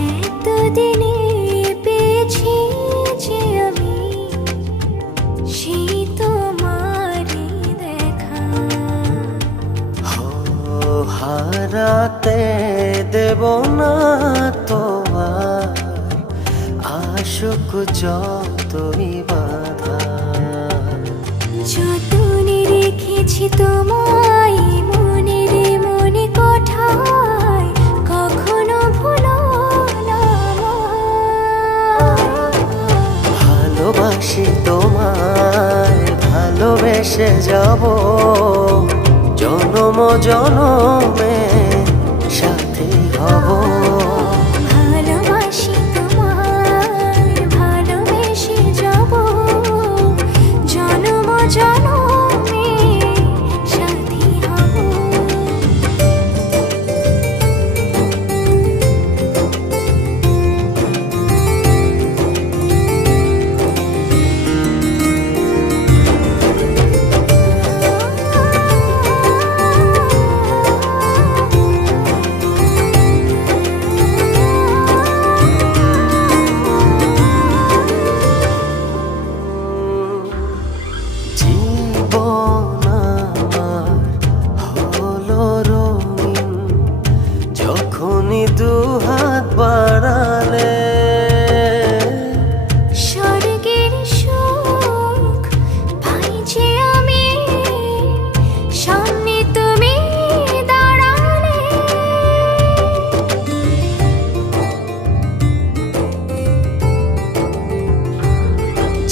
এতদিনে পেয়েছি যে আমি সেই তোমারই দেখা। হারাতে দেব না তোমার আশুক যতই বাধা। যতনে রেখেছি তোমায় মনের মনে কোঠায়, কখনো ভুলো না আমায়। ভালোবাসি তোমায়, ভালোবেসে যাব জনম জনমে সাথী হব। ভালোবাসি তোমায়, ভালোবেসে যাব জনম জনমে সাথী হব। জীবন আমার হলো রঙিন যখনই দুহাত বাড়ালে। স্বর্গের সুখ পাই যে আমি সামনে তুমি দাঁড়ালে।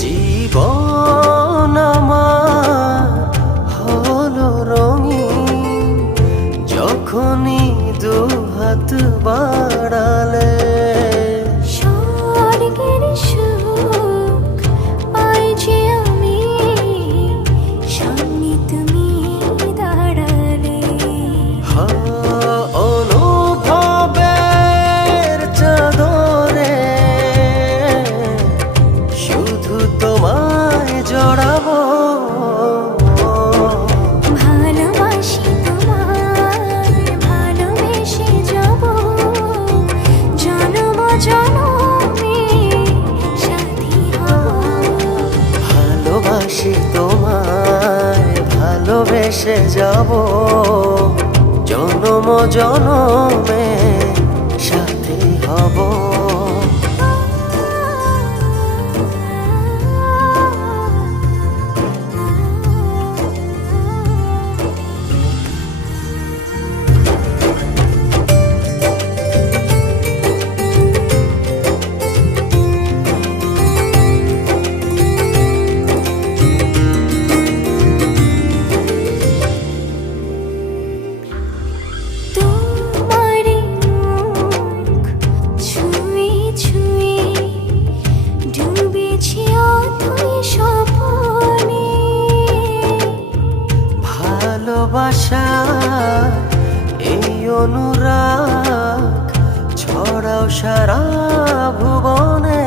জীবন আমার হলো রঙিন যখনই দুহাত বাড়ালে। স্বর্গের সুখ পাই যে আমি সামনে তুমি দাঁড়ালে। অনুভবের চাদরে শুধু তোমায় জড়াবো। ভালোবাসি তোমায়, ভালোবেসে যাব জনম জনমে সাথী হব। ভালোবাসি তোমায়, ভালোবেসে যাব জনম জনমে সাথী হব। তোমার মুখ ছুঁয়ে ছুঁয়ে ডুবেছি অথই স্বপ্নে। ভালোবাসা এই অনুরাগ ছড়াও সারা ভুবনে।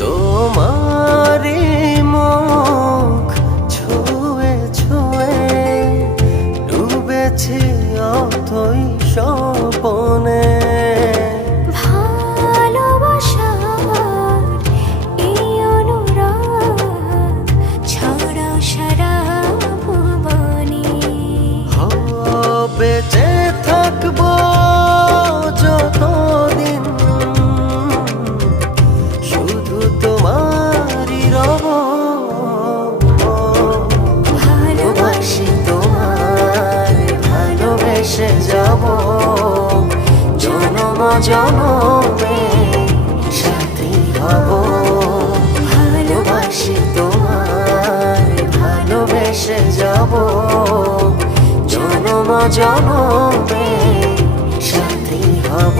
তোমারই মুখ ছুঁয়ে ছুঁয়ে ডুবেছি অথই স্বপনে। ভালোবাসার এই অনুরাগ ছড়াও সারা ভুবনে। বেঁচে থাকবো যতদিন শুধু তোমারই রব। ভালোবাসি তোমায়, ভালোবেসে যাব জনম জনমে সাথী হব। ভালোবাসি তোমায়, ভালোবেসে যাব জনম জনমে সাথী হব।